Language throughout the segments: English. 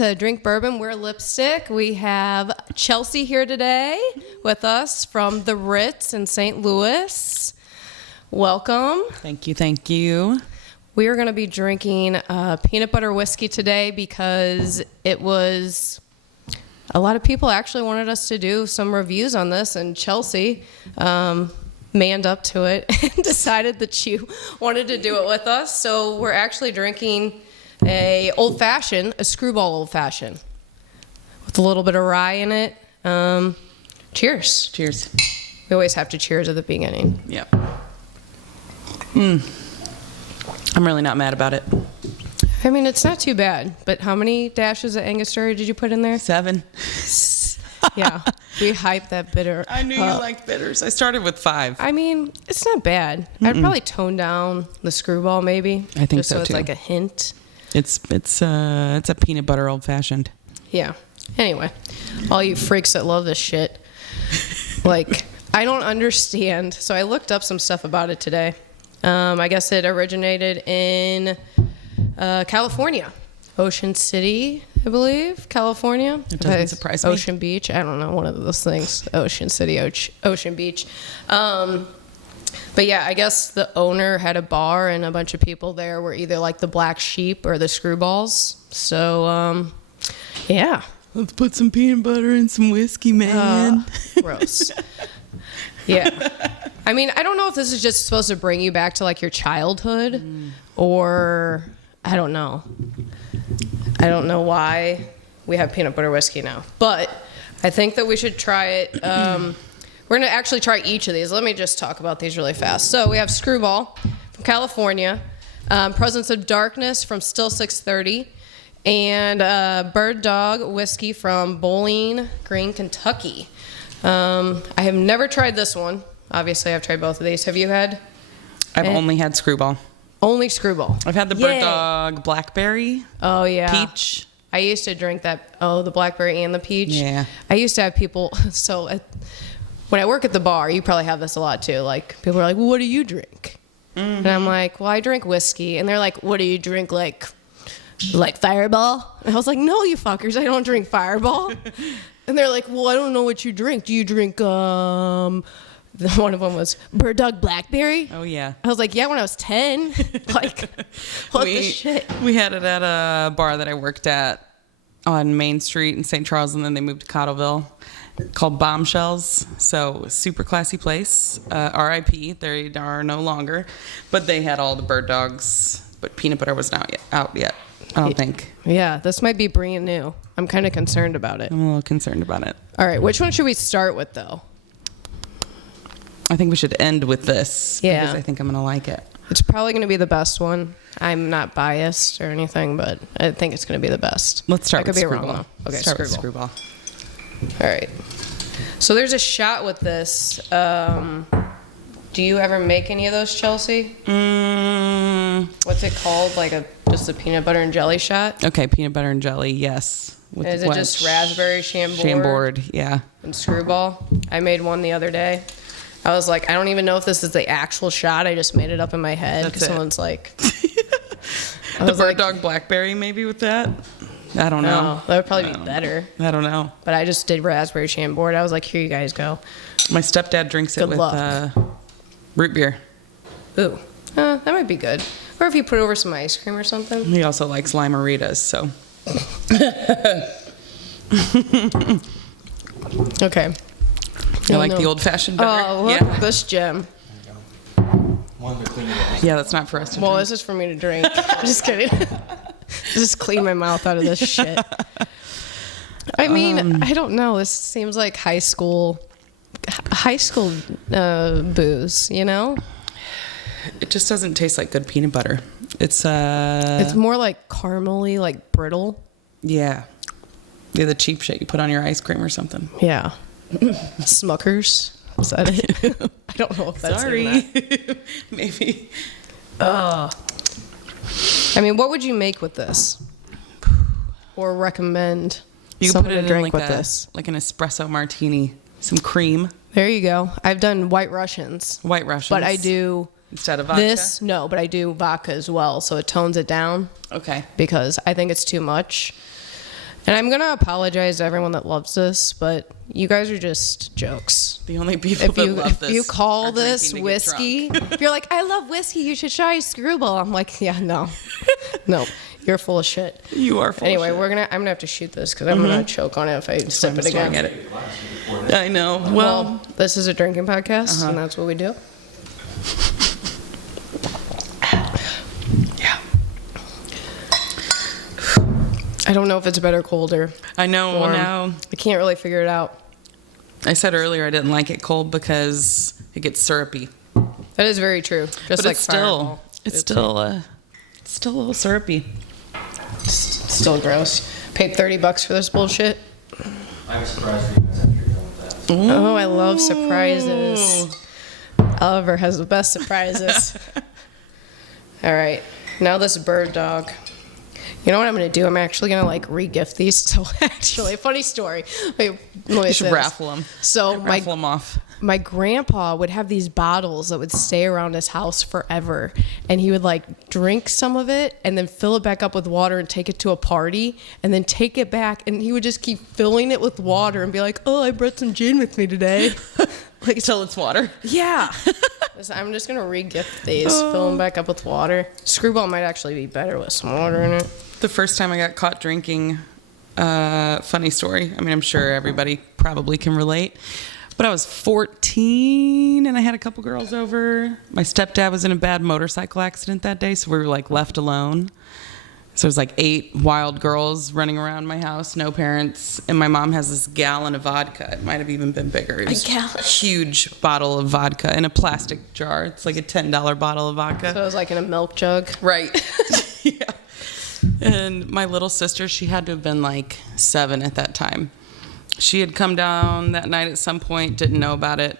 to Drink Bourbon, Wear Lipstick. We have Chelsea here today with us from the Ritz in St. Louis. Welcome. Thank you, thank you. We are going to be drinking peanut butter whiskey today because it was... A lot of people actually wanted us to do some reviews on this, and Chelsea manned up to it and decided that she wanted to do it with us. So we're actually drinking a old-fashioned, a screwball old-fashioned with a little bit of rye in it. Cheers. Cheers. We always have to cheers at the beginning. Yep. I'm really not mad about it. I mean, it's not too bad, but how many dashes of Angostura did you put in there? 7. Yeah, we hyped that bitter. I knew you liked bitters. I started with 5. I mean, it's not bad. I'd probably tone down the screwball maybe. I think just so so, it's too. like a hint. It's a peanut butter old fashioned. Yeah. Anyway, all you freaks that love this shit, like, I don't understand. So I looked up some stuff about it today. I guess it originated in California, Ocean City, I believe, California. It doesn't surprise me. Ocean Beach. I don't know, one of those things. Ocean City, Ocean Beach. But yeah, I guess the owner had a bar and a bunch of people there were either like the black sheep or the screwballs. So, yeah. Let's put some peanut butter in some whiskey, man. Gross. Yeah. I mean, I don't know if this is just supposed to bring you back to like your childhood or I don't know. I don't know why we have peanut butter whiskey now, but I think that we should try it. We're going to actually try each of these. Let me just talk about these really fast. So we have Screwball from California, Presence of Darkness from Still 630, and Bird Dog Whiskey from Bowling Green, Kentucky. I have never tried this one. Obviously, I've tried both of these. Have you had? I've only had Screwball. Only Screwball. I've had the Bird Dog Blackberry. Oh, yeah. Peach. I used to drink that. Oh, the blackberry and the peach. Yeah. I used to have people. So when I work at the bar, you probably have this a lot too. Like people are like, well, "What do you drink?" Mm-hmm. And I'm like, "Well, I drink whiskey." And they're like, "What do you drink? Like Fireball?" And I was like, "No, you fuckers, I don't drink Fireball." And they're like, "Well, I don't know what you drink. Do you drink one of them was Bird Dog Blackberry?" Oh, yeah. I was like, "Yeah, when I was 10." Like, what the shit? We had it at a bar that I worked at on Main Street in St. Charles, and then they moved to Cottleville, called Bombshells. So super classy place. RIP, they are no longer. But they had all the Bird Dogs, but peanut butter was not out yet, I don't think. Yeah, this might be brand new. I'm kind of concerned about it. I'm a little concerned about it. All right, which one should we start with, though? I think we should end with this. Yeah. Because I think I'm going to like it. It's probably going to be the best one. I'm not biased or anything, but I think it's going to be the best. Let's start with Screwball. Screwball. Okay, Start with Screwball. All right. So there's a shot with this. Do you ever make any of those, Chelsea? What's it called? Like just a peanut butter and jelly shot? Okay, peanut butter and jelly, yes. With Is it just raspberry Chambord? Chambord, yeah. And Screwball? I made one the other day. I was like, I don't even know if this is the actual shot. I just made it up in my head because someone's like... The Bird Dog Blackberry maybe with that? I don't know. No, that would probably be better. I don't know. But I just did raspberry Chambord. I was like, here you guys go. My stepdad drinks it Good with luck. root beer. Ooh, that might be good. Or if you put over some ice cream or something. He also likes limeritas, so. Okay. I like the old-fashioned better. Oh, look at this gem. Yeah, that's not for us to Well, drink. this is for me to drink. I'm just kidding. Just clean my mouth out of this shit. I mean, I don't know. This seems like high school booze, you know? It just doesn't taste like good peanut butter. It's more like caramely, like brittle. Yeah. Yeah, the cheap shit you put on your ice cream or something. Yeah. Smuckers. Is that it? I don't know if that's Sorry. Maybe. I mean, what would you make with this? Or recommend You someone put it to drink in with this? like an espresso martini. Some cream. There you go. I've done White Russians. White Russians. But I do... Instead of vodka? This, no, but I do vodka as well, so it tones it down. Okay. Because I think it's too much. And I'm going to apologize to everyone that loves this, but you guys are just jokes. The only people that love this. If you call are this drinking to get whiskey, drunk. if you're like, I love whiskey, you should try Screwball. I'm like, yeah, no. No, you're full of shit. You are full Anyway, of shit. I'm going to have to shoot this because I'm going to choke on it if I sip it again. At it. I know. Well, this is a drinking podcast, and that's what we do. Yeah. I don't know if it's better or colder. I know. Warm. Now I can't really figure it out. I said earlier I didn't like it cold because it gets syrupy. That is very true. Just But like it's still, Fireball. it's still a little syrupy. Still gross. Paid $30 for this bullshit. I was surprised for you guys after you're done with that. Oh, I love surprises. Oliver has the best surprises. All right. Now this bird dog. You know what I'm going to do? I'm actually going to like re-gift these. So actually, funny story. Wait, let me You should say this. raffle them. So Raffle them off. my grandpa would have these bottles that would stay around his house forever, and he would like drink some of it and then fill it back up with water and take it to a party and then take it back, and he would just keep filling it with water and be like, oh, I brought some gin with me today. Like till it's water. Yeah. So I'm just gonna re-gift these, fill them back up with water. Screwball might actually be better with some water in it. The first time I got caught drinking, funny story. I mean, I'm sure everybody probably can relate. But I was 14 and I had a couple girls over. My stepdad was in a bad motorcycle accident that day, so we were like left alone. So it was like 8 wild girls running around my house, no parents, and my mom has this gallon of vodka. It might have even been bigger. It was gallon? a huge bottle of vodka in a plastic jar. It's like a $10 bottle of vodka. So it was like in a milk jug. Right. Yeah. And my little sister, she had to have been like 7 at that time. She had come down that night at some point, didn't know about it.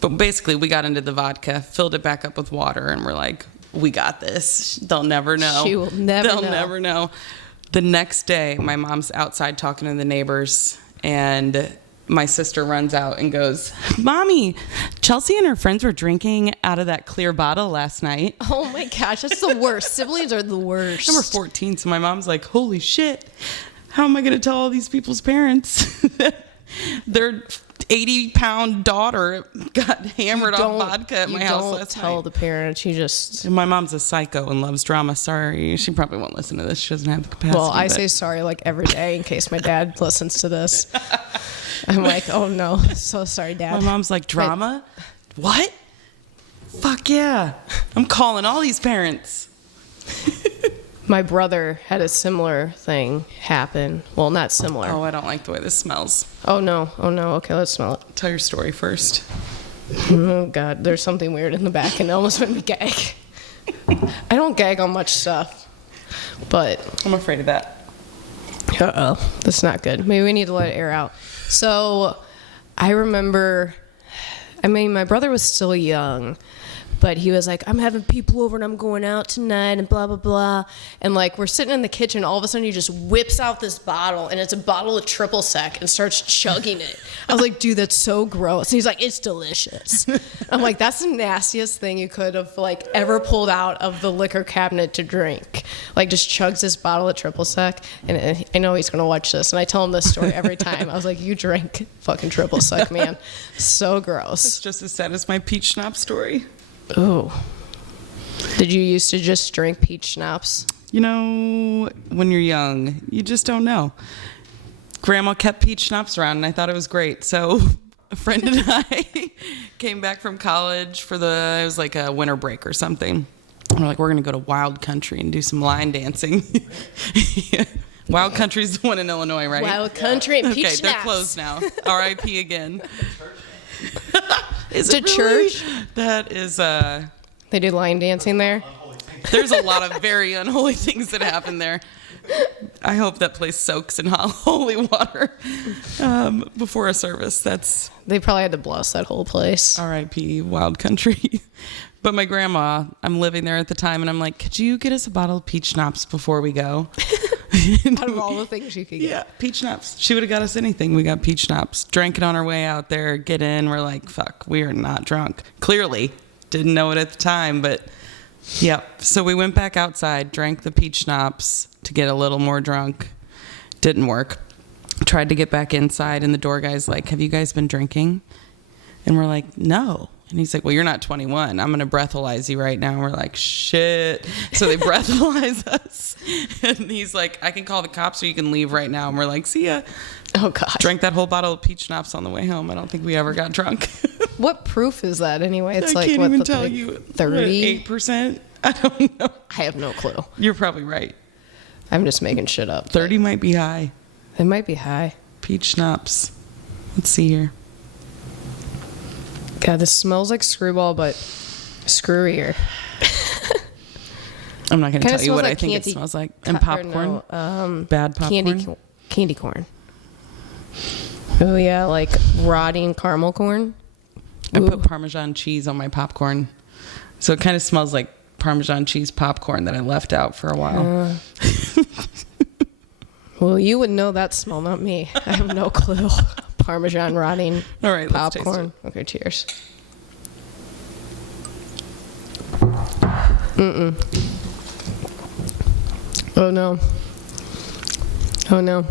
But basically, we got into the vodka, filled it back up with water, and we're like, we got this. They'll never know. She will never know. They'll never know. The next day, my mom's outside talking to the neighbors, and my sister runs out and goes, Mommy, Chelsea and her friends were drinking out of that clear bottle last night. Oh my gosh, that's the worst. Siblings are the worst. And we're 14, so my mom's like, holy shit, how am I going to tell all these people's parents that their 80-pound daughter got hammered off vodka at my house last night? Don't tell the parents. You just... And my mom's a psycho and loves drama. Sorry, she probably won't listen to this. She doesn't have the capacity. Well, I but- say sorry like every day in case my dad listens to this. I'm like, oh no, so sorry, Dad. My mom's like, drama? What? Fuck yeah. I'm calling all these parents. My brother had a similar thing happen. Well, not similar. Oh, I don't like the way this smells. Oh no. Okay, let's smell it. Tell your story first. Oh God, there's something weird in the back and it almost made me gag. I don't gag on much stuff, but I'm afraid of that. that's not good. Maybe we need to let it air out. So I remember, I mean, my brother was still young, but he was like, I'm having people over and I'm going out tonight and blah, blah, blah. And like, we're sitting in the kitchen, all of a sudden he just whips out this bottle and it's a bottle of triple sec and starts chugging it. I was like, dude, that's so gross. And he's like, it's delicious. I'm like, that's the nastiest thing you could have like ever pulled out of the liquor cabinet to drink. Like just chugs this bottle of triple sec. And I know he's going to watch this. And I tell him this story every time. I was like, you drink fucking triple sec, man. So gross. It's just as sad as my peach schnapps story. Ooh. Did you used to just drink peach schnapps? You know, when you're young, you just don't know. Grandma kept peach schnapps around, and I thought it was great. So a friend and I came back from college for it was like a winter break or something. And we're like, we're going to go to Wild Country and do some line dancing. Yeah. Wild Country's the one in Illinois, right? Wild Country and peach Okay, schnapps. they're closed now. R.I.P. again. Is It's a it really? church? That is, They do line dancing there. there's a lot of very unholy things that happen there. I hope that place soaks in holy water before a service. That's They probably had to bless that whole place. R.I.P. Wild Country. But my grandma, I'm living there at the time, and I'm like, could you get us a bottle of peach schnapps before we go? Out of all the things you could get. Yeah, peach schnapps. She would have got us anything. We got peach schnapps. Drank it on our way out there. Get in. We're like, fuck, we are not drunk. Clearly. Didn't know it at the time, but yep. So we went back outside, drank the peach schnapps to get a little more drunk. Didn't work. Tried to get back inside, and the door guy's like, have you guys been drinking? And we're like, no. And he's like, well, you're not 21. I'm going to breathalyze you right now. And we're like, shit. So they breathalyze us. And he's like, I can call the cops or you can leave right now. And we're like, see ya. Oh, God. Drank that whole bottle of peach schnapps on the way home. I don't think we ever got drunk. What proof is that anyway? It's I like, can't what, even the, tell like you. 30? 8%? I don't know. I have no clue. You're probably right. I'm just making shit up. 30 might be high. It might be high. Peach schnapps. Let's see here. God, this smells like screwball, but screwier. I'm not going to Kinda tell you what smells I like think it candy- smells like. And popcorn. Bad popcorn. Candy corn. Oh, yeah, like rotting caramel corn. I put Parmesan cheese on my popcorn. So it kind of smells like Parmesan cheese popcorn that I left out for a while. Well, you would know that smell, not me. I have no clue. Parmesan rotting All right, let's taste popcorn. Okay, cheers. Mm-mm. Oh, no. Oh, no.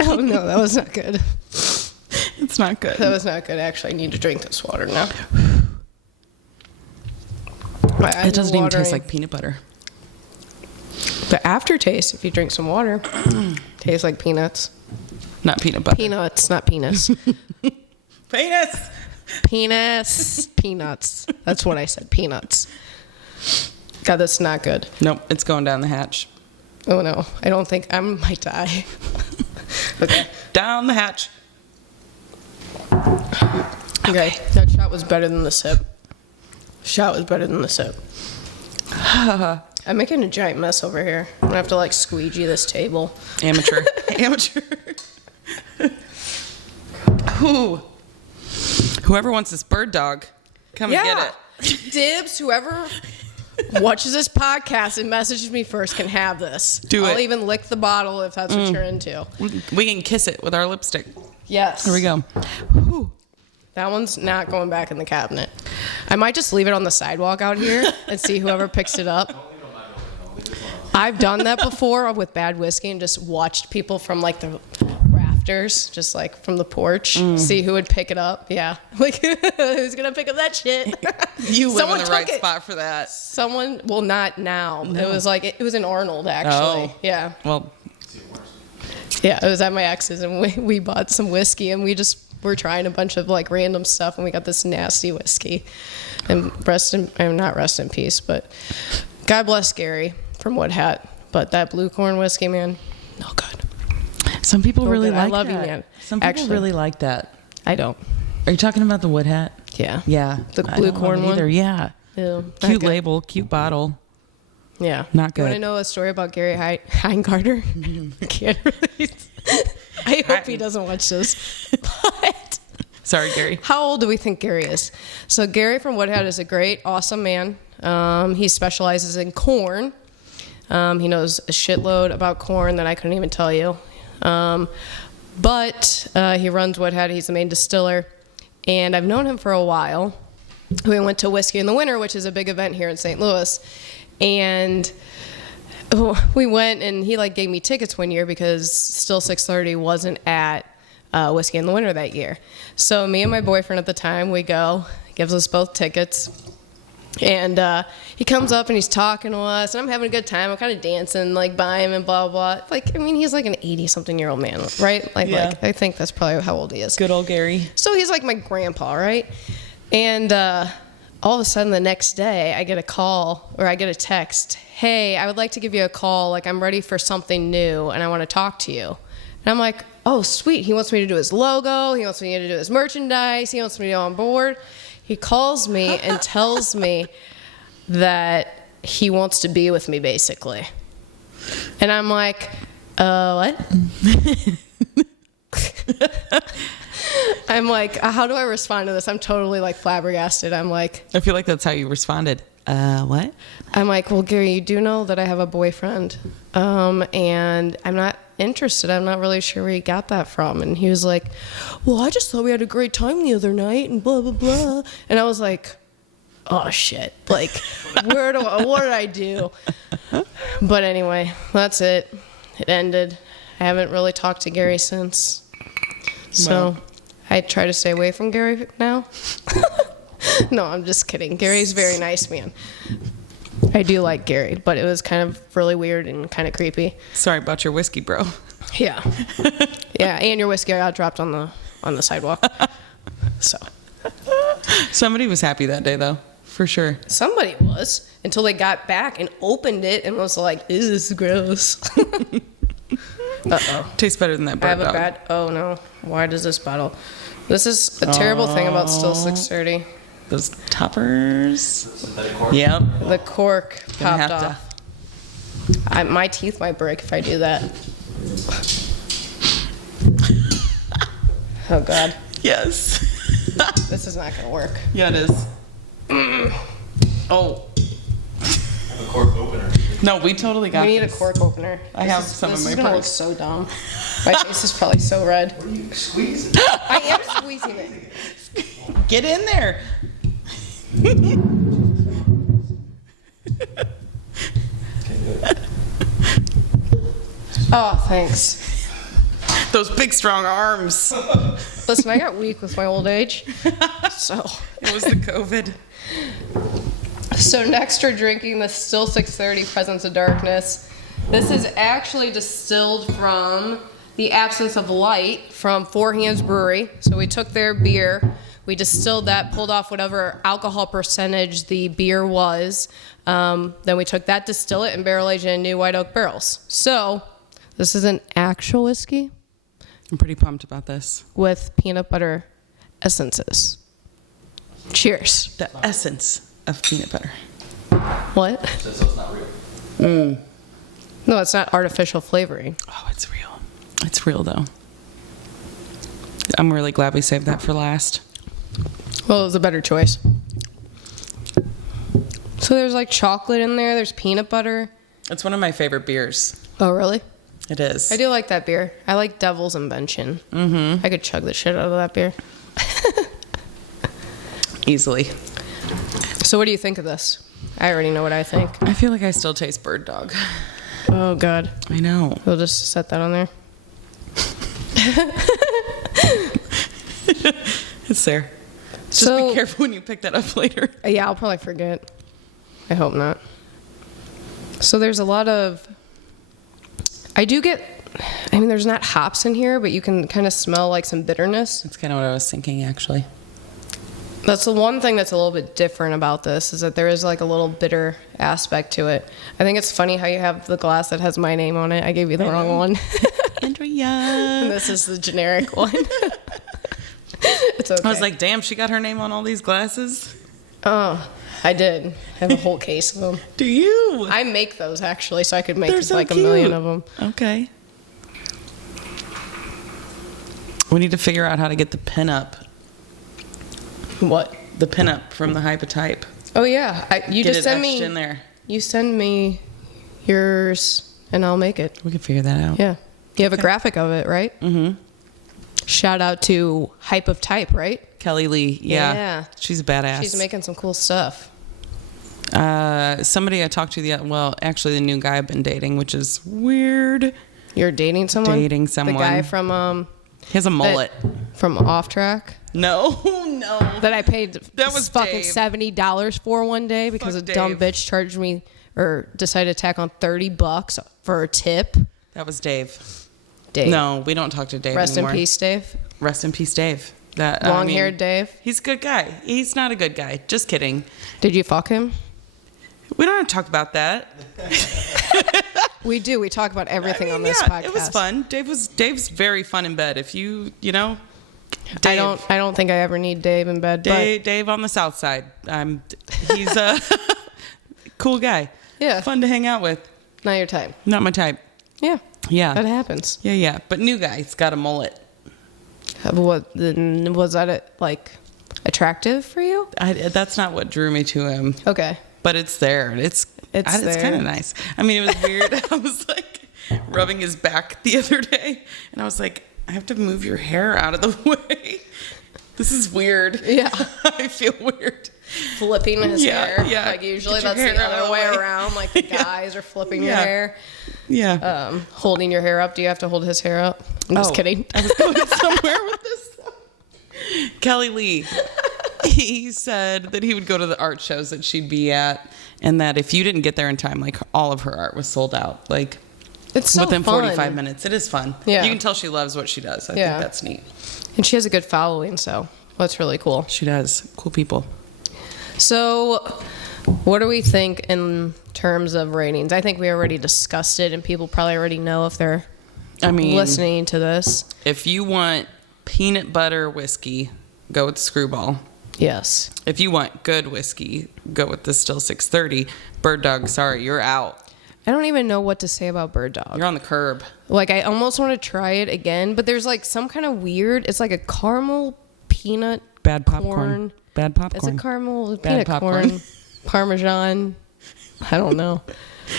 Oh, no, that was not good. It's not good. That was not good. Actually, I need to drink this water now. It doesn't even taste like peanut butter. The aftertaste, if you drink some water, tastes like peanuts. Not peanut butter. Peanuts, not penis. Penis! Penis. Peanuts. That's what I said. Peanuts. God, that's not good. Nope, it's going down the hatch. Oh, no. I don't think I might die. Okay. Down the hatch. Okay. That shot was better than the sip. Shot was better than the sip. I'm making a giant mess over here. I'm gonna have to like squeegee this table. Amateur. Amateur. Ooh. Whoever wants this bird dog, come and get it. Dibs, whoever watches this podcast and messages me first can have this. I'll it. even lick the bottle if that's what you're into. We can kiss it with our lipstick. Yes. Here we go. Ooh. That one's not going back in the cabinet. I might just leave it on the sidewalk out here and see whoever picks it up. I've done that before with bad whiskey and just watched people from like the rafters, just like from the porch, see who would pick it up. Yeah. Like, who's going to pick up that shit? You live in the right spot for that. Someone, well, not now. No. It was like, it was in Arnold, actually. Oh. Yeah. Well, Yeah, it was at my ex's, and we bought some whiskey, and we just were trying a bunch of like random stuff, and we got this nasty whiskey. And not rest in peace, but God bless Gary from Wood Hat. But that blue corn whiskey, man, no good. some people So really good. like I love that. you, man. Some people Actually. really like that. I don't. Are you talking about the wood hat? Yeah. Yeah. The I blue don't corn love it one? either. Yeah. Ew, not Cute good. label, cute bottle. Yeah. Not You want good. to know a story about Gary Heingarter? Can't really. I hope he doesn't watch this. But Sorry, Gary. how old do we think Gary is? So Gary from Woodhead is a great, awesome man. He specializes in corn. He knows a shitload about corn that I couldn't even tell you. But he runs Woodhead. He's the main distiller. And I've known him for a while. We went to Whiskey in the Winter, which is a big event here in St. Louis. And we went, and he like gave me tickets one year because Still 630 wasn't at Whiskey in the Winter that year. So me and my boyfriend at the time, we go, gives us both tickets. And he comes up and he's talking to us, and I'm having a good time. I'm kind of dancing like by him and blah, blah, blah. Like, I mean, he's like an 80-something-year-old man, right? Yeah. I think that's probably how old he is. Good old Gary. So he's like my grandpa, right? And all of a sudden the next day I get a call or I get a text. Hey, I would like to give you a call. Like, I'm ready for something new and I want to talk to you. And I'm like, oh, sweet. He wants me to do his logo. He wants me to do his merchandise. He wants me to go on board. He calls me and tells me that he wants to be with me, basically. And I'm like, what? I'm like, how do I respond to this? I'm totally like flabbergasted. I'm like, I feel like that's how you responded. What? I'm like, well, Gary, you do know that I have a boyfriend, and I'm not interested. I'm not really sure where you got that from. And he was like, well, I just thought we had a great time the other night, and blah, blah, blah. And I was like, oh, shit. Like, what did I do? But anyway, that's it. It ended. I haven't really talked to Gary since. So I try to stay away from Gary now. No, I'm just kidding. Gary's a very nice man. I do like Gary, but it was kind of really weird and kind of creepy. Sorry about your whiskey, bro. Yeah. Yeah, and your whiskey got dropped on the sidewalk. So Somebody was happy that day, though, for sure. somebody was until they got back and opened it and was like, "This is gross." Uh-oh. Tastes better than that I bird have a dog. bad. Oh no! Why does this bottle? This is a terrible thing about Still 630. Those toppers. Synthetic cork? Yep. The cork Gonna popped have to- off. My teeth might break if I do that. Oh God, Yes. this is not gonna work. Yeah, it is. Oh. A cork opener. No, we totally got We need a this. cork opener. I have some in This my is gonna look purse. so dumb. My face is probably so red. What are you squeezing? I am squeezing it. Get in there. Oh, thanks. Those big, strong arms. Listen, I got weak with my old age. So It was the COVID. next we're drinking the Still 630 Presence of Darkness. This is actually distilled from the Absence of Light from Four Hands Brewery. So we took their beer, we distilled that, pulled off whatever alcohol percentage the beer was. Then we took that, distill it, and barrel aged it in new white oak barrels. So this is an actual whiskey I'm pretty pumped about this. with peanut butter essences. Cheers. The essence of peanut butter. What? So it's not real. No, it's not artificial flavoring. Oh, it's real. It's real, though. I'm really glad we saved that for last. Well, it was a better choice. So there's like chocolate in there. There's peanut butter. It's one of my favorite beers. Oh, really? It is. I do like that beer. I like Devil's Invention. Mm-hmm. I could chug the shit out of that beer. Easily. So what do you think of this? I already know what I think. I feel like I still taste bird dog. Oh, God. I know. We'll just set that on there. It's there. Just So- be careful when you pick that up later. Yeah, I'll probably forget. I hope not. So there's a lot of... there's not hops in here, but you can kind of smell like some bitterness. That's kind of what I was thinking, actually. That's the one thing that's a little bit different about this, is that there is like a little bitter aspect to it. I think it's funny how you have the glass that has my name on it. I gave you the wrong one. Andrea. And this is the generic one. It's okay. I was like, damn, she got her name on all these glasses? Oh, I did. I have a whole case of them. Do you? I make those actually, so I could make They're so like a million cute. of them. Okay. We need to figure out how to get the pin up. What? The pin up from the hypotype. Oh yeah, you Get just it send etched me. in there. You send me yours, and I'll make it. We can figure that out. Yeah. You have a graphic of it, right? Mm-hmm. Shout out to Hype of Type, right? Kelly Lee. Yeah. Yeah. She's a badass. She's making some cool stuff. Somebody I talked to actually the new guy I've been dating, which is weird. You're dating someone? Dating someone. The guy from He has a mullet. from Off Track No, no. that I paid That was fucking Dave. $70 for one day because Fuck a dumb Dave. bitch charged me or decided to tack on $30 for a tip. That was Dave. Dave. No, we don't talk to Dave Rest anymore. in peace, Dave. Rest in peace, Dave. Long-haired Dave. He's a good guy. He's not a good guy. Just kidding. Did you fuck him? We don't have to talk about that. We do. We talk about everything on this yeah, podcast. it was fun. Dave's very fun in bed. If you know, Dave, I don't think I ever need Dave in bed. Dave on the south side. He's a cool guy. Yeah. Fun to hang out with. But not your type. Not my type. Yeah. Yeah. That happens. Yeah. But new guy. He's got a mullet. What was that like attractive for you? That's not what drew me to him. Okay. But it's there. It's there. kind of nice. I mean, it was weird. I was like rubbing his back the other day, and I was like, I have to move your hair out of the way. This is weird. Yeah. I feel weird. flipping his hair. Yeah. Like usually Get that's your the hair out of other the way way. around. Like the guys are flipping your Yeah. hair. Yeah. Holding your hair up. Do you have to hold his hair up? I'm just kidding. I was going somewhere with this. Kelly Lee. He said that he would go to the art shows that she'd be at, and that if you didn't get there in time, like all of her art was sold out. Like It's so within fun. 45 minutes. It is fun. Yeah. You can tell she loves what she does. I Yeah. think that's neat. And she has a good following, so that's really cool. She does. Cool people. So, what do we think in terms of ratings? I think we already discussed it, and people probably already know if they're I mean, listening to this. if you want peanut butter whiskey, go with Screwball. Yes. If you want good whiskey, go with the Still 630. Bird Dog, sorry, you're out. I don't even know what to say about Bird Dog. You're on the curb. Like, I almost want to try it again, but there's like some kind of weird, it's like a caramel peanut Bad popcorn. corn. Bad popcorn. It's a caramel Bad peanut popcorn. corn, Parmesan. I don't know.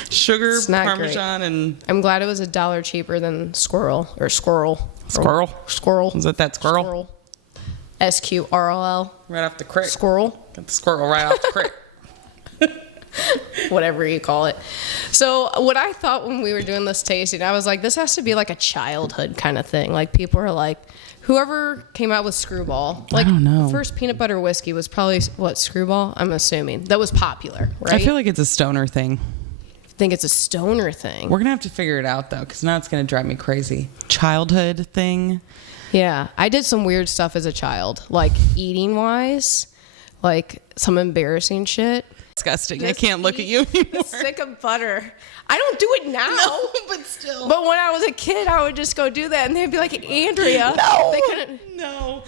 Sugar, It's not Parmesan, and I'm glad it was $1 cheaper than Squirrel. Squirrel. Squirrel. Is it that squirrel? SQRLL. Right off the crick. Squirrel. Got the squirrel right off the crick. Whatever you call it. So what I thought when we were doing this tasting, I was like, this has to be like a childhood kind of thing. Like people are like, whoever came out with Screwball, like don't know. the first peanut butter whiskey was probably what, Screwball? I'm assuming that was popular, right? I feel like it's a stoner thing. think it's a stoner thing. We're going to have to figure it out, though, because now it's going to drive me crazy. Childhood thing. Yeah, I did some weird stuff as a child, like eating wise, like some embarrassing shit. Disgusting. I Just can't look at eat you a anymore. stick of butter. I don't do it now. No, but still. But when I was a kid, I would just go do that, and they'd be like, Andrea. No. They couldn't. No.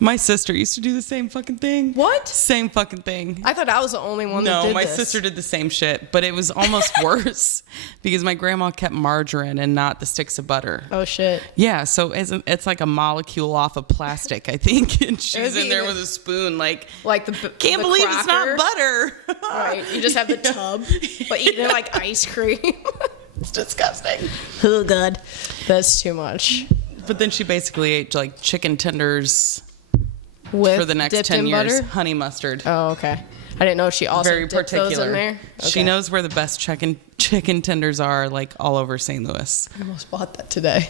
My sister used to do the same fucking thing. What? Same fucking thing. I thought I was the only one that No, did my this. sister did the same shit, but it was almost worse because my grandma kept margarine and not the sticks of butter. Oh, shit. Yeah, so it's like a molecule off of plastic, I think, and she's It'd in there be- with a spoon, like, Like can't the believe it's not cracker. butter. Right. You just have the tub, but eating it like ice cream. It's disgusting. Oh, God. That's too much. But then she basically ate like chicken tenders With for the next dipped 10 in years. butter? Honey mustard. Oh, okay. I didn't know she also Very dipped particular. those in there. She Okay. knows where the best chicken tenders are, like all over St. Louis. I almost bought that today.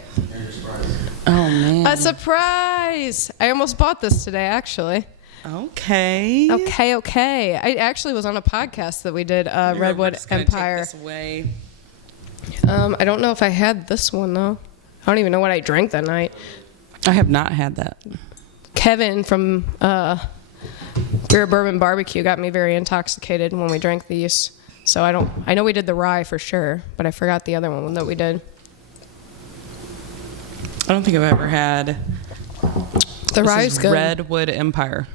Oh, man. A surprise! I almost bought this today, actually. Okay. Okay. I actually was on a podcast that we did, Here, we're Redwood just gonna Empire. Take this away. I don't know if I had this one, though. I don't even know what I drank that night. I have not had that. Kevin from Beer Bourbon Barbecue got me very intoxicated when we drank these. So I know we did the rye for sure, but I forgot the other one that we did. I don't think I've ever had. The This rye's is good. Redwood Empire.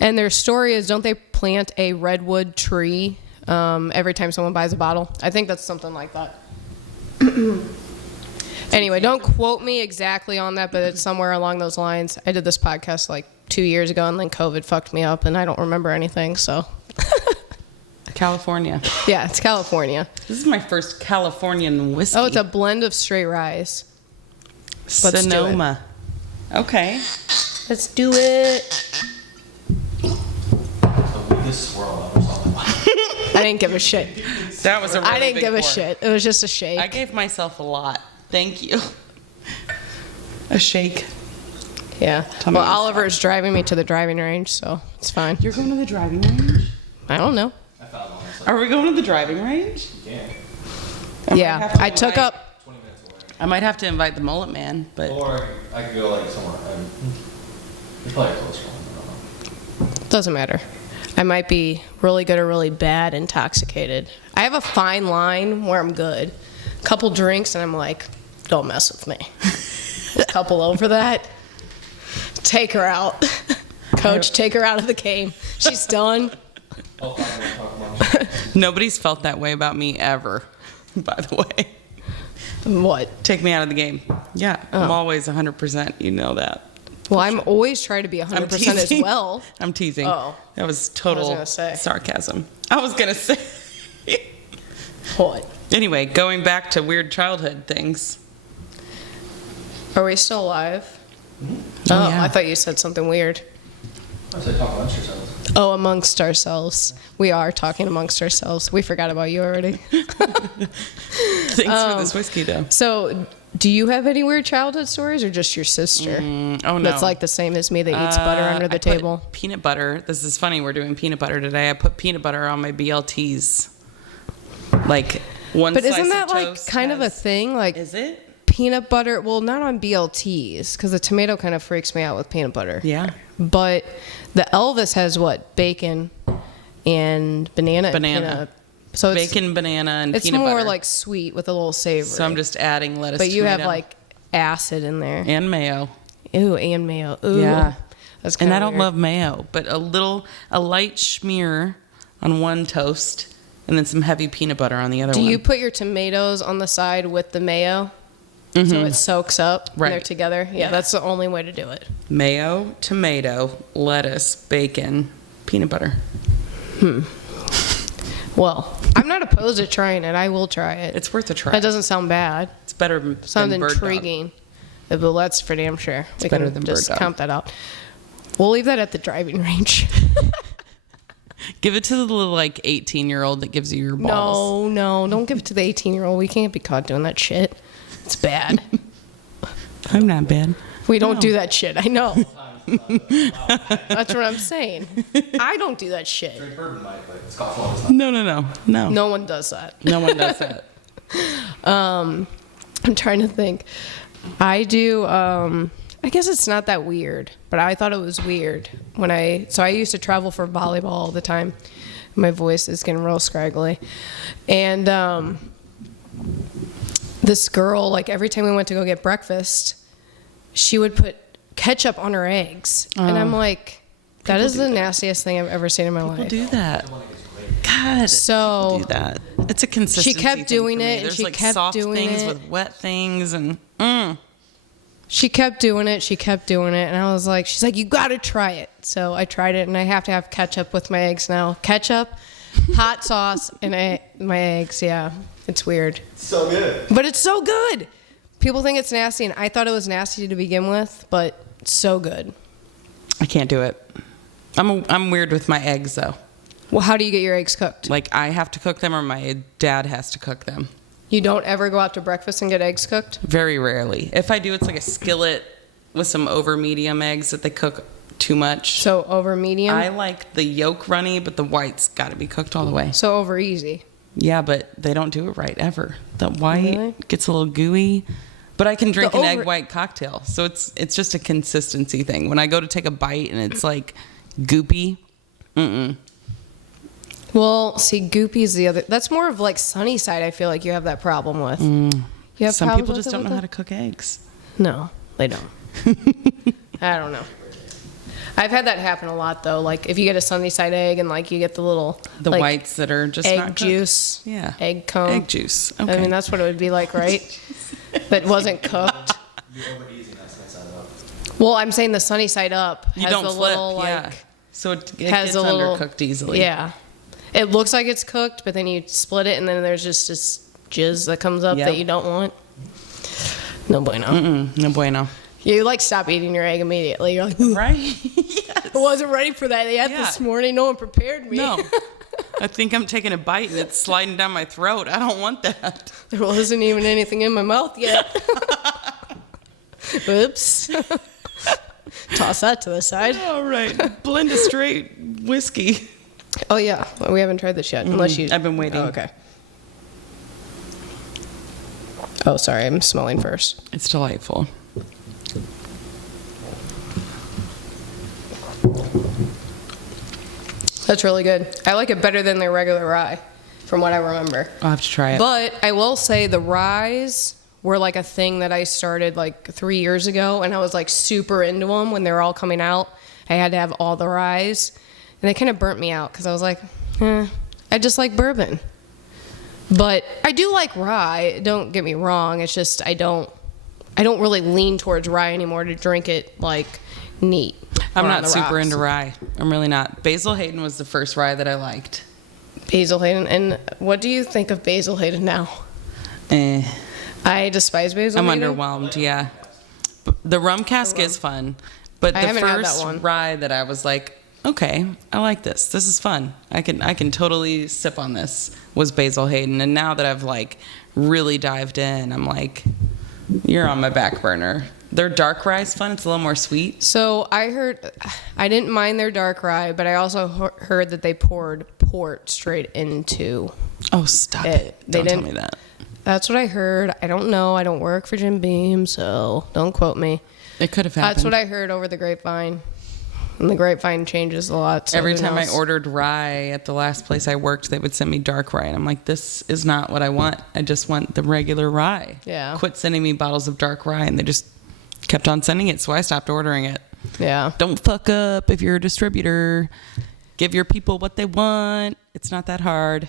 And their story is, don't they plant a redwood tree every time someone buys a bottle? I think that's something like that. Anyway, don't quote me exactly on that, but it's somewhere along those lines. I did this podcast like 2 years ago, and then COVID fucked me up, and I don't remember anything. So, California. yeah, it's California. This is my first Californian whiskey. Oh, it's a blend of straight ryes. Let's do it. Sonoma. Okay. Let's do it. The weakest swirl ever saw in my life. I didn't give a shit. That was a really I didn't big give a pour. shit. It was just a shake. I gave myself a lot. Thank you. A shake. Yeah. Tell me Well, when to Oliver's driving me to the driving range, so it's fine. You're going to the driving range? I don't know. I found one. It's like, Are we going to the driving range? you can't. I might Yeah, have to I took invite- up. 20 minutes away. I might have to invite the mullet man, but Or I could go like somewhere. It's probably a close one. I don't know. Doesn't matter. I might be really good or really bad intoxicated. I have a fine line where I'm good. Couple drinks and I'm like, don't mess with me. A couple over that, take her out. Coach, take her out of the game. She's done. I'll talk more. nobody's felt that way about me ever, by the way. What? Take me out of the game. Yeah, I'm Oh. always 100%. You know that. Well, I'm always trying to be 100% as teasing. well. I'm teasing. Oh. That was total gonna say. sarcasm. I was going to say. What? Anyway, going back to weird childhood things. Are we still alive? Oh, Oh, yeah. I thought you said something weird. I said talk amongst yourselves. Oh, amongst ourselves. We are talking amongst ourselves. We forgot about you already. Thanks for this whiskey, though. So, do you have any weird childhood stories or just your sister? Oh, no. That's like the same as me that eats butter under the I put table. Peanut butter. This is funny. We're doing peanut butter today. I put peanut butter on my BLTs. Like one But slice isn't that of like toast kind of a has- thing? Like Is it? peanut butter, well, not on BLTs because the tomato kind of freaks me out with peanut butter. Yeah. But the Elvis has what? Bacon and banana. Banana. And peanut. So it's, Bacon, banana, and it's peanut more butter. like sweet with a little savory. So I'm just adding lettuce, But you have tomato, like acid in there. and mayo. Ooh, and mayo. Ooh. Yeah. That's And kinda I don't weird. love mayo, but a light smear on one toast, and then some heavy peanut butter on the other Do one. you put your tomatoes on the side with the mayo? So it soaks up and they're Right. together? Yeah, that's the only way to do it. Mayo, tomato, lettuce, bacon, peanut butter. Well, I'm not opposed to trying it. I will try it. It's worth a try. That doesn't sound bad. It's better than Sounds bird dog. intriguing. But that's for damn sure. We better can than just bird dog. count that out. We'll leave that at the driving range. Give it to the little like 18-year-old that gives you your balls. No, don't give it to the 18-year-old. We can't be caught doing that shit. It's bad. I'm not bad. We don't do that shit. I know. That's what I'm saying. I don't do that shit. Drink bourbon might, but Scotch is not. No. No one does that. No one does that. I'm trying to think. I do. I guess it's not that weird, but I thought it was weird when I used to travel for volleyball all the time. My voice is getting real scraggly, and this girl, like every time we went to go get breakfast, she would put ketchup on her eggs, and I'm like, that is the nastiest thing I've ever seen in my People life. do that. God. So people do that. It's a consistency. she kept thing doing for me. it, and There's she like kept soft doing things it. with wet things, and She kept doing it. She kept doing it. And I was like, she's like, you got to try it. So I tried it, and I have to have ketchup with my eggs now. Ketchup, hot sauce, and my eggs. Yeah, it's weird. So good. But it's so good. People think it's nasty, and I thought it was nasty to begin with, but it's so good. I can't do it. I'm weird with my eggs though. Well, how do you get your eggs cooked? Like I have to cook them, or my dad has to cook them. You don't ever go out to breakfast and get eggs cooked? Very rarely. If I do, it's like a skillet with some over medium eggs that they cook too much. So over medium? I like the yolk runny, but the white's got to be cooked all the way. So over easy. Yeah, but they don't do it right ever. The white Really? gets a little gooey. But I can drink The an over- egg white cocktail, so it's just a consistency thing. When I go to take a bite and it's like goopy, Well, see, goopy's the other. That's more of like sunny side. I feel like you have that problem with. You have some problems people with just it don't with know how it? to cook eggs. No, they don't. I don't know. I've had that happen a lot though. Like if you get a sunny side egg and like you get the little The like, whites that are just egg not cooked. juice, Yeah. egg cone. Egg juice. Okay. I mean that's what it would be like, right? That wasn't cooked. You're over easy, that's nice out of Well, I'm saying the sunny side up has you don't the flip. little like Yeah. So it has gets a little undercooked easily. Yeah, it looks like it's cooked, but then you split it and then there's just this jizz that comes up Yep. that you don't want. No bueno. No bueno. You like stop eating your egg immediately. You're like, Right? Yes. I wasn't ready for that yet Yeah. this morning. No one prepared me. No. I think I'm taking a bite and it's sliding down my throat. I don't want that. There wasn't even anything in my mouth yet. Oops. Toss that to the side. All right. Blend a straight whiskey. Oh, yeah. Well, we haven't tried this yet. Unless you. I've been waiting. Oh, okay. Oh, sorry. I'm smelling first. It's delightful. That's really good. I like it better than their regular rye, from what I remember. I'll have to try it. But I will say the ryes were like a thing that I started like 3 years ago, and I was like super into them when they were all coming out. I had to have all the ryes, and they kind of burnt me out because I was like, I just like bourbon. But I do like rye. Don't get me wrong. It's just I don't really lean towards rye anymore to drink it like neat. I'm or on not the super rocks. into rye. I'm really not. Basil Hayden was the first rye that I liked. Basil Hayden. And what do you think of Basil Hayden now? Eh. I despise Basil I'm Hayden. underwhelmed, yeah. The rum cask is fun, but I the haven't had that first one. rye that I was like, okay, I like this. This is fun. I can totally sip on this. Was Basil Hayden, and now that I've like really dived in, I'm like, you're on my back burner. Their dark rye is fun. It's a little more sweet. So I didn't mind their dark rye, but I also heard that they poured port straight into. Oh, stop it! Don't tell me that. That's what I heard. I don't know. I don't work for Jim Beam, so don't quote me. It could have happened. That's what I heard over the grapevine. And the grapevine changes a lot. So every time I ordered rye at the last place I worked, they would send me dark rye. And I'm like, this is not what I want. I just want the regular rye. Yeah. Quit sending me bottles of dark rye. And they just kept on sending it. So I stopped ordering it. Yeah. Don't fuck up if you're a distributor. Give your people what they want. It's not that hard.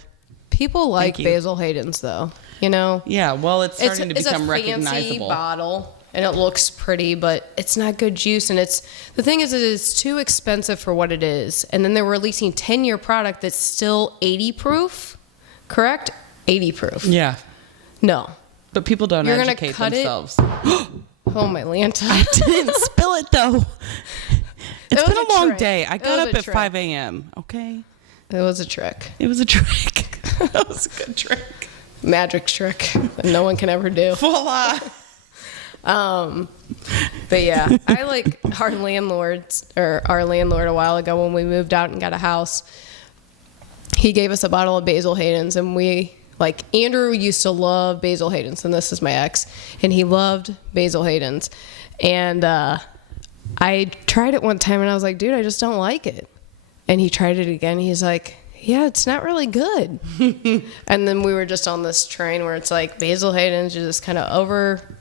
People like Basil Hayden's, though. You know? Yeah. Well, it's starting to become recognizable. It's a fancy recognizable. bottle. And it looks pretty, but it's not good juice. And the thing is, it is too expensive for what it is. And then they're releasing 10-year product that's still 80 proof, correct? 80 proof. Yeah. No. But people don't You're educate gonna cut themselves. Oh, my Lanta. I didn't spill it, though. It's been a long trick. day. I got up at trick. 5 a.m., okay? It was a trick. It was a trick. That was a good trick. Magic trick that no one can ever do. Voila. But yeah, I like our landlord a while ago when we moved out and got a house. He gave us a bottle of Basil Hayden's, and Andrew used to love Basil Hayden's, and this is my ex, and he loved Basil Hayden's. And I tried it one time and I was like, dude, I just don't like it. And he tried it again. He's like, yeah, it's not really good. And then we were just on this train where it's like Basil Hayden's is just kind of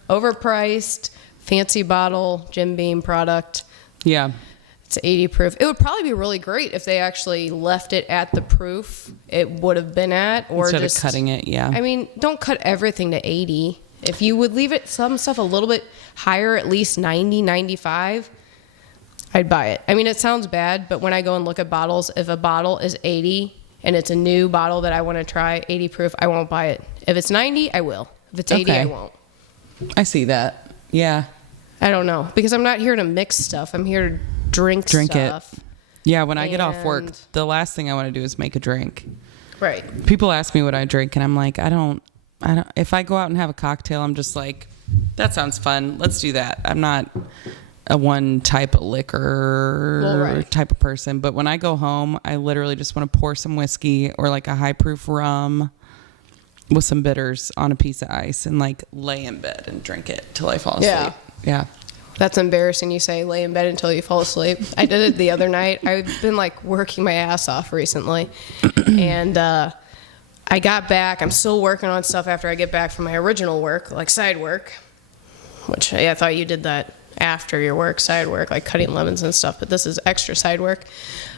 overpriced, fancy bottle, Jim Beam product. Yeah. It's 80 proof. It would probably be really great if they actually left it at the proof it would have been at. Or instead just of cutting it, yeah. I mean, don't cut everything to 80. If you would leave it some stuff a little bit higher, at least 90, 95, I'd buy it. I mean, it sounds bad, but when I go and look at bottles, if a bottle is 80 and it's a new bottle that I want to try, 80 proof, I won't buy it. If it's 90, I will. If it's 80, I won't. I see that. Yeah. I don't know. Because I'm not here to mix stuff. I'm here to drink stuff. It. Yeah, when I get off work, the last thing I want to do is make a drink. Right. People ask me what I drink, and I'm like, I don't. If I go out and have a cocktail, I'm just like, that sounds fun. Let's do that. I'm not a one type of liquor type of person. But when I go home, I literally just want to pour some whiskey or like a high proof rum with some bitters on a piece of ice and like lay in bed and drink it till I fall asleep. Yeah. That's embarrassing. You say lay in bed until you fall asleep. I did it the other night. I've been like working my ass off recently. And I got back. I'm still working on stuff after I get back from my original work, like side work, which I thought you did that after your work, side work, like cutting lemons and stuff. But this is extra side work.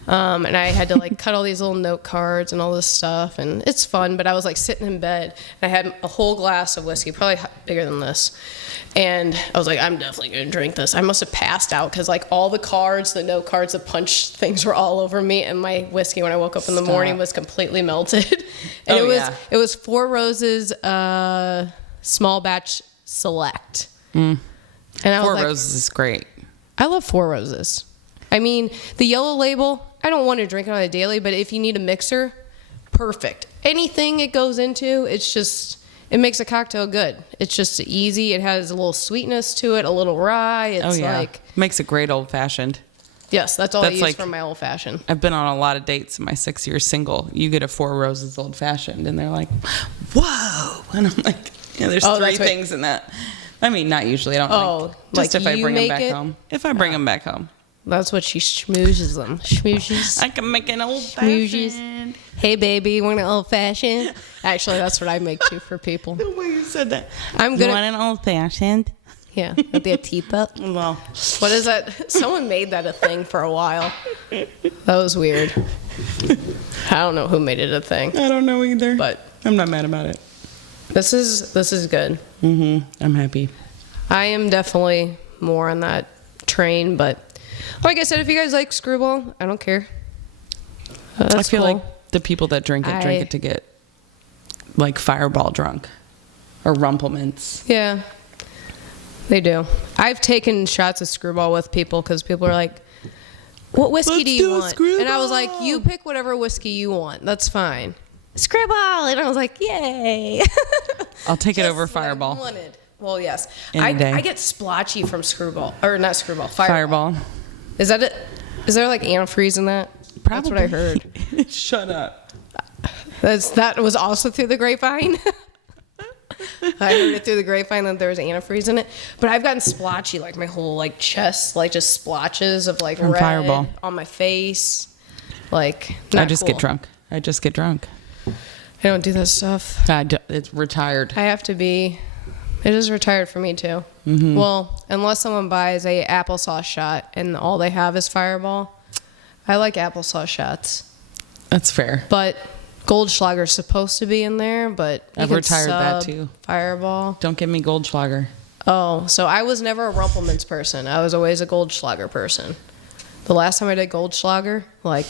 And I had to like cut all these little note cards and all this stuff. And it's fun. But I was like sitting in bed and I had a whole glass of whiskey, probably bigger than this. And I was like, I'm definitely going to drink this. I must have passed out because like all the cards, the note cards, the punch things were all over me. And my whiskey when I woke up in the morning was completely melted. And it was Four Roses small batch select. And I Four was like, Roses is great. I love Four Roses. I mean, the yellow label, I don't want to drink it on a daily, but if you need a mixer, perfect. Anything it goes into, it makes a cocktail good. It's just easy. It has a little sweetness to it, a little rye. It's makes a great old fashioned. Yes, that's all I use for my old fashioned. I've been on a lot of dates in my 6 years single. You get a Four Roses old fashioned, and they're like, whoa. And I'm like, there's three things in that. I mean, not usually. I don't just if I bring them back home. If I bring them back home. That's what she schmoozes them. Schmoozes. I can make an old fashioned. Hey, baby, you want an old fashioned? Actually, that's what I make too for people. The way you said that. I'm good. You want an old fashioned? Yeah, with the teeth up. Well, what is that? Someone made that a thing for a while. That was weird. I don't know who made it a thing. I don't know either. But I'm not mad about it. This is good. I'm happy. I am definitely more on that train, but like I said, if you guys like Screwball, I don't care. I feel like the people that drink it to get like Fireball drunk or Rumplements. Yeah, they do. I've taken shots of Screwball with people because people are like, what whiskey Let's do you do a want? And I was like, screwball. you pick whatever whiskey you want. That's fine. Screwball. And I was like, yay. I'll take it Just over what I Fireball. wanted. Well, yes. Any day. I get splotchy from Screwball. Or not Screwball, Fireball. Is that it? Is there like antifreeze in that? That's what I heard. Shut up. That was also through the grapevine. I heard it through the grapevine that there was antifreeze in it. But I've gotten splotchy, like my whole like chest, like just splotches of like From red Fireball. on my face. Like, I not just cool. get drunk. I just get drunk. I don't do that stuff. It's retired. I have to be. It is retired for me too. Mm-hmm. Well, unless someone buys a applesauce shot and all they have is Fireball. I like applesauce shots, That's fair. but Goldschlager's supposed to be in there. But you I've can retired that sub too. Fireball. Don't give me Goldschlager. Oh, so I was never a Rumpelmans person. I was always a Goldschlager person. The last time I did Goldschlager, like,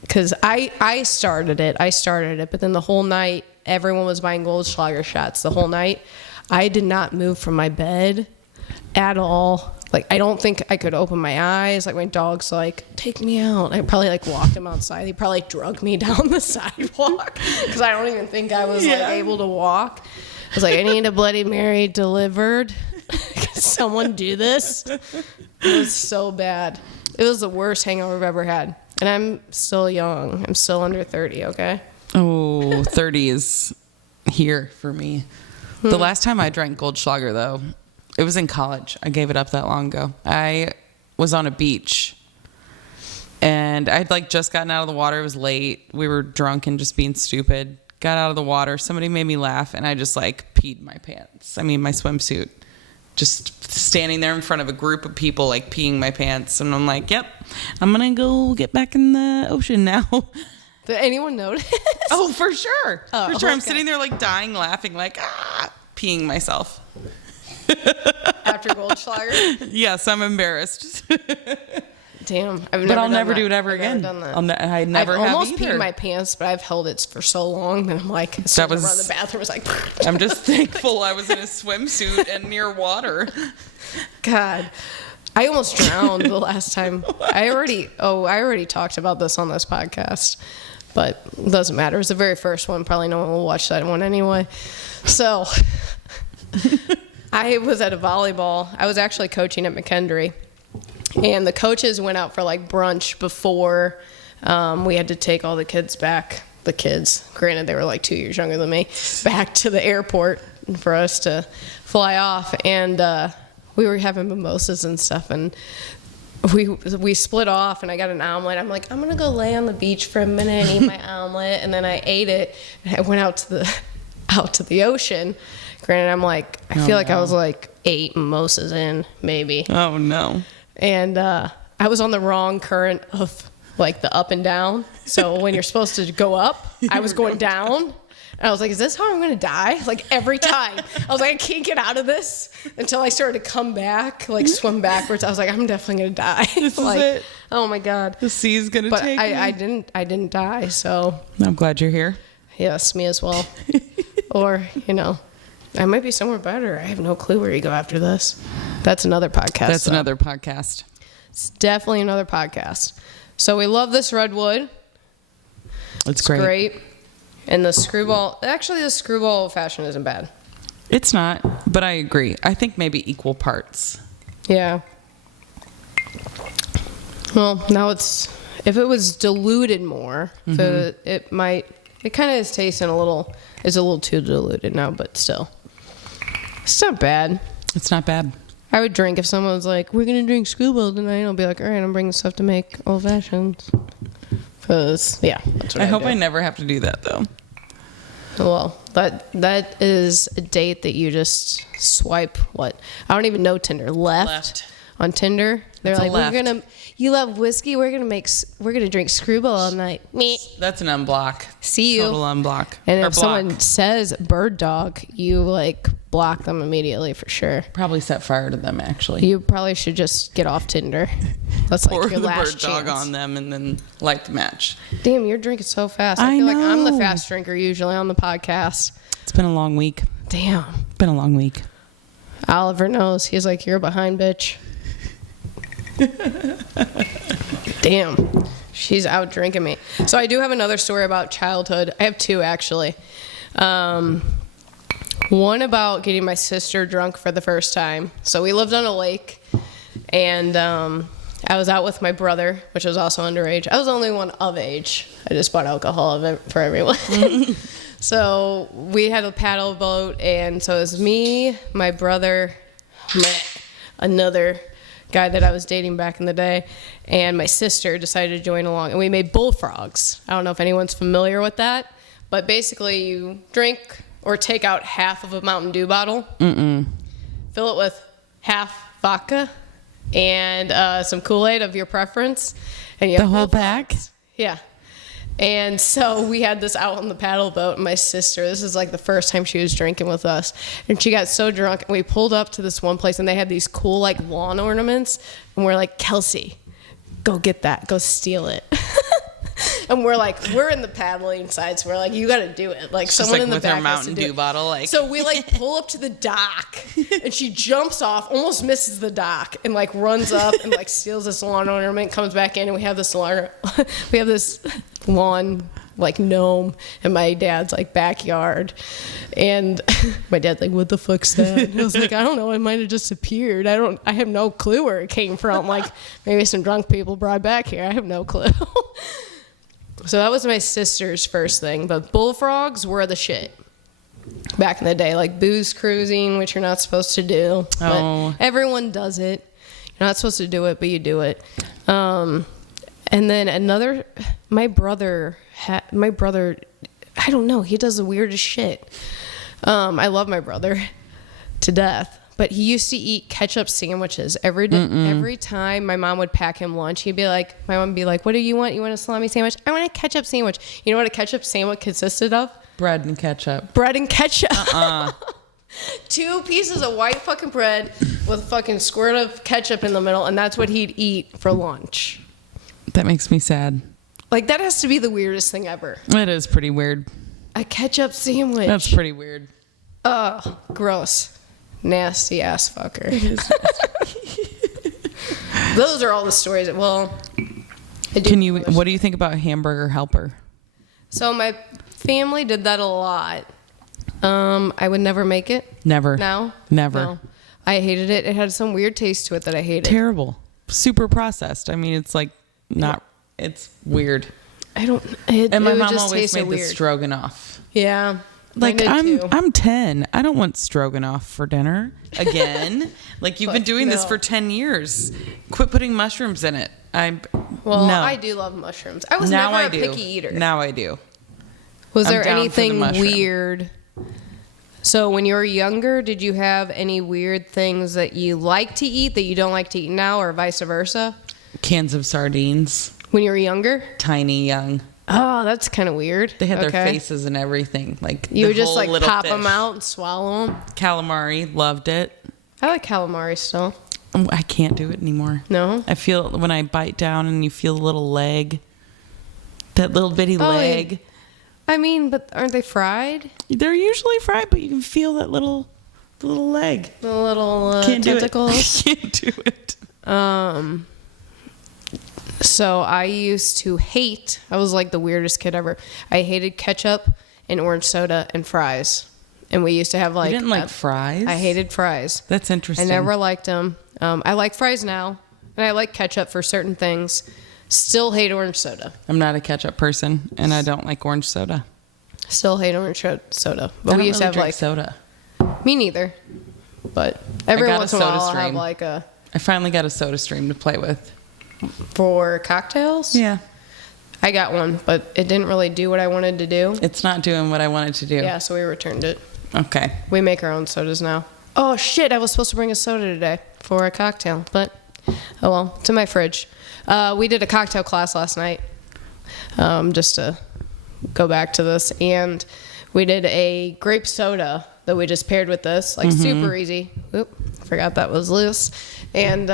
because I started it, but then the whole night, everyone was buying Goldschlager shots the whole night. I did not move from my bed at all. Like, I don't think I could open my eyes. Like, my dog's like, take me out. I probably, like, walked him outside. He probably drug me down the sidewalk because I don't even think I was, like, able to walk. I was like, I need a Bloody Mary delivered. Can someone do this? It was so bad. It was the worst hangover I've ever had. And I'm still young. I'm still under 30, okay? Oh, 30 is here for me. The last time I drank Goldschlager, though, it was in college. I gave it up that long ago. I was on a beach, and I'd like just gotten out of the water. It was late. We were drunk and just being stupid. Got out of the water. Somebody made me laugh, and I just like peed my pants. I mean, my swimsuit. Just standing there in front of a group of people, like peeing my pants. And I'm like, yep, I'm going to go get back in the ocean now. Did anyone notice? Oh, for sure. Oh, for sure. I'm okay. sitting there like dying, laughing, like, peeing myself. After Goldschlager? Yes, I'm embarrassed. Damn. But I'll never do it ever I've never again. done that. I never I've have almost either. peed my pants, but I've held it for so long that I'm like, as soon as I run the bathroom, it's like, I'm just thankful I was in a swimsuit and near water. God. I almost drowned the last time. I already talked about this on this podcast, but it doesn't matter. It was the very first one. Probably no one will watch that one anyway. So I was at a volleyball. I was actually coaching at McKendree, and the coaches went out for like brunch before we had to take all the kids back. The kids, granted they were like 2 years younger than me, back to the airport for us to fly off. And we were having mimosas and stuff, and we split off, and I got an omelet. I'm like, I'm gonna go lay on the beach for a minute and eat my omelet, and then I ate it, and I went out to the ocean. Granted, I'm like, I feel like I was like 8 mimosas in, maybe. Oh, no. And I was on the wrong current of like the up and down. So when you're supposed to go up, I was going down. And I was like, is this how I'm going to die? Like every time. I was like, I can't get out of this until I started to come back, like swim backwards. I was like, I'm definitely going to die. This like, is it. Oh my God. The sea's going to But take me. I didn't die. So I'm glad you're here. yes, me as well. Or, I might be somewhere better. I have no clue where you go after this. That's another podcast. That's another podcast. It's definitely another podcast. So we love this redwood. It's It's great. And the screwball old fashioned isn't bad. It's not, but I agree. I think maybe equal parts. Yeah. Well, now if it was diluted more, it kind of is tasting a little too diluted now, but still. It's not bad. It's not bad. I would drink if someone was like, we're going to drink screwball tonight. I'll be like, all right, I'm bringing stuff to make old fashions. Because, yeah, that's what I hope do. I never have to do that, though. Well, that is a date that you just swipe what? I don't even know Tinder. Left. On Tinder. They're It's a like, left. you love whiskey? We're gonna drink screwball all night. Me. That's an unblock. See you. Total unblock. And Or if block. someone says bird dog, you like block them immediately for sure. Probably set fire to them, actually. You probably should just get off Tinder. That's like Pour your the last bird chance. dog on them and then light the match. Damn, you're drinking so fast. I I feel like I'm the know. fast drinker usually on the podcast. It's been a long week. Damn. Been a long week. Oliver knows. He's like, you're behind, bitch. Damn. She's out drinking me. So I do have another story about childhood. I have two, actually. One about getting my sister drunk for the first time. So we lived on a lake, and I was out with my brother, which was also underage. I was the only one of age. I just bought alcohol for everyone. So we had a paddle boat, and so it was me, my brother, another guy that I was dating back in the day, and my sister decided to join along, and we made bullfrogs. I don't know if anyone's familiar with that, but basically you drink or take out half of a Mountain Dew bottle, fill it with half vodka and some Kool-Aid of your preference, and you have The whole pack? Yeah. And so we had this out on the paddle boat, and my sister, this is like the first time she was drinking with us, and she got so drunk, and we pulled up to this one place, and they had these cool like lawn ornaments, and we're like, Kelsey, go get that, go steal it. And we're in the paddling side, so we're like, you got to do it. Like, someone in the back has to do it. With her Mountain Dew bottle, like. So we like pull up to the dock, and she jumps off, almost misses the dock, and like runs up and like steals this lawn ornament, comes back in, and we have this lawn like gnome in my dad's like backyard, and my dad's like, what the fuck's that? And I was like, I don't know, it might have just appeared. I have no clue where it came from. Like, maybe some drunk people brought it back here. I have no clue. So that was my sister's first thing, but bullfrogs were the shit back in the day, like booze cruising, which you're not supposed to do, but everyone does it. You're not supposed to do it, but you do it. And then my brother, I don't know, he does the weirdest shit. I love my brother to death, but he used to eat ketchup sandwiches every day. Every time my mom would pack him lunch, my mom would be like, what do you want? You want a salami sandwich? I want a ketchup sandwich. You know what a ketchup sandwich consisted of? Bread and ketchup. Bread and ketchup. 2 pieces of white fucking bread with a fucking squirt of ketchup in the middle, and that's what he'd eat for lunch. That makes me sad. Like, that has to be the weirdest thing ever. It is pretty weird. A ketchup sandwich. That's pretty weird. Ugh, gross. Nasty ass fucker. Those are all the stories. What do you think about Hamburger Helper? So my family did that a lot. I would never make it. Never. No? Never. No. I hated it. It had some weird taste to it that I hated. Terrible. Super processed. I mean, it's like it's weird. And my mom always made the stroganoff. Yeah. Like, I'm 10. I don't want stroganoff for dinner again. Like, you've been doing this for 10 years. Quit putting mushrooms in it. I do love mushrooms. I was never a picky eater. Now I do. Was there anything weird? So when you were younger, did you have any weird things that you like to eat that you don't like to eat now, or vice versa? Cans of sardines. When you were younger? Tiny, young. Oh, that's kind of weird. They had their faces and everything. Like, you would just like pop them out and swallow them. Calamari, loved it. I like calamari still. I can't do it anymore. No? I feel when I bite down and you feel the little leg, that little bitty leg. I mean, but aren't they fried? They're usually fried, but you can feel that little leg. The little I tentacles. can't do it. So I used to I was like the weirdest kid ever. I hated ketchup and orange soda and fries. And we used to have like... You didn't like fries? I hated fries. That's interesting. I never liked them. I like fries now. And I like ketchup for certain things. Still hate orange soda. I'm not a ketchup person, and I don't like orange soda. Still hate orange soda. But we used to have like... soda. Me neither. But every once in a while I'll have like a... I finally got a soda stream to play with. For cocktails? Yeah. I got one, but it didn't really do what I wanted to do. It's not doing what I wanted to do. Yeah, so we returned it. Okay. We make our own sodas now. Oh, shit, I was supposed to bring a soda today for a cocktail, but oh well, it's in my fridge. We did a cocktail class last night, just to go back to this, and we did a grape soda that we just paired with this, like super easy. Oop, forgot that was loose. And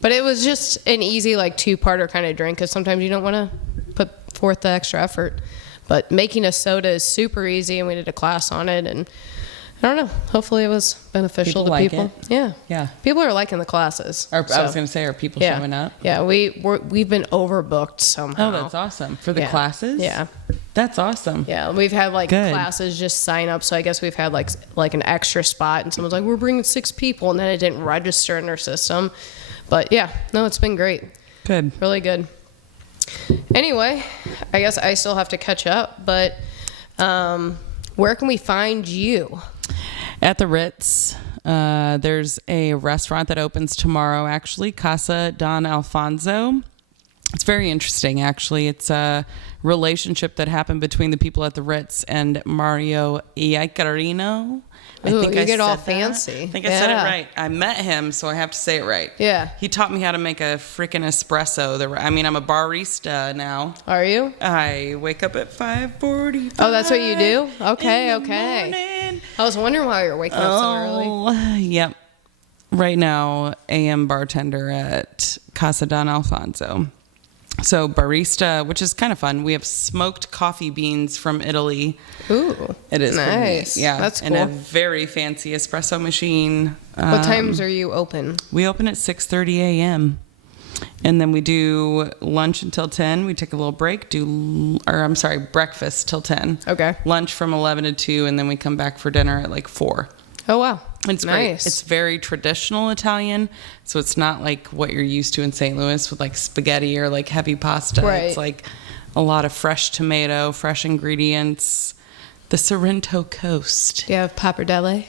but it was just an easy like 2-parter kind of drink, because sometimes you don't want to put forth the extra effort. But making a soda is super easy, and we did a class on it, and I don't know. Hopefully it was beneficial People to like people. it. Yeah. Yeah. People are liking the classes. I was going to say, are people yeah. showing up? Yeah, we've been overbooked somehow. Oh, that's awesome. For the Yeah. classes? Yeah. That's awesome. Yeah, we've had like Good. classes just sign up. So I guess we've had like an extra spot, and someone's like, "We're bringing 6 people," and then it didn't register in their system. But yeah, no, it's been great, Good. really good. Anyway, I guess I still have to catch up. But where can we find you? At the Ritz, there's a restaurant that opens tomorrow, actually, Casa Don Alfonso. It's very interesting, actually. It's a relationship that happened between the people at the Ritz and Mario Iacarino. Ooh, you get all said that. fancy. I think I said it right. I met him, so I have to say it right. Yeah. He taught me how to make a freaking espresso. I'm a barista now. Are you? I wake up at 5:45. Oh, that's what you do? Okay, in the okay. morning. I was wondering why you're waking up so early. Oh, yep. Right now, AM bartender at Casa Don Alfonso. So barista, which is kind of fun. We have smoked coffee beans from Italy. Ooh, It is nice. Yeah, That's and cool. a very fancy espresso machine. What times are you open? We open at 6:30 a.m. And then we do lunch until 10. We take a little break. Breakfast till 10. Okay. Lunch from 11 to 2, and then we come back for dinner at like 4. Oh wow, It's nice. great. It's very traditional Italian, so it's not like what you're used to in St. Louis with like spaghetti or like heavy pasta. Right. It's like a lot of fresh tomato, fresh ingredients. The Sorrento Coast. Do you have pappardelle?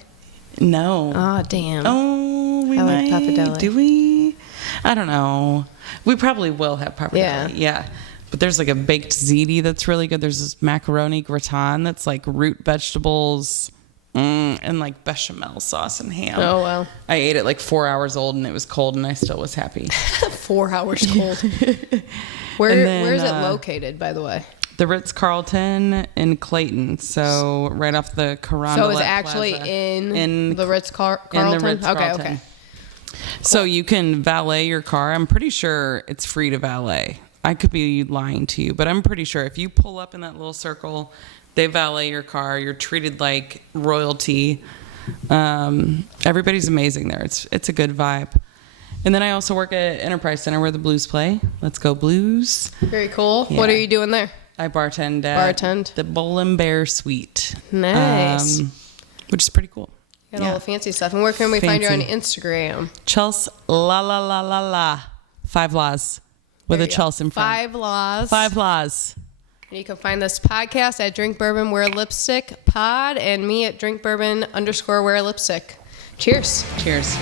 No. Oh damn. Oh, we I like might. pappardelle. Do we? I don't know. We probably will have pappardelle. Yeah. But there's like a baked ziti that's really good. There's this macaroni gratin that's like root vegetables. And like bechamel sauce and ham. Oh wow. I ate it like 4 hours old and it was cold and I still was happy. 4 hours cold. Where is it located, by the way? The Ritz-Carlton in Clayton. So right off the Carondelet So it's actually Plaza. in the Ritz-Carlton? In the Ritz-Carlton. Okay. So you can valet your car. I'm pretty sure it's free to valet. I could be lying to you, but I'm pretty sure if you pull up in that little circle, they valet your car. You're treated like royalty. Everybody's amazing there. It's a good vibe. And then I also work at Enterprise Center where the Blues play. Let's go Blues. Very cool. Yeah. What are you doing there? I bartend at Bartend? the Bull and Bear Suite. Nice. Which is pretty cool. Got all the fancy stuff. And where can we find you on Instagram? Chels la la la la la. 5 laws. With There a you go. Chels in front. 5 laws. 5 laws. And you can find this podcast at Drink Bourbon Wear Lipstick Pod and me at Drink Bourbon _Wear Lipstick. Cheers. Cheers.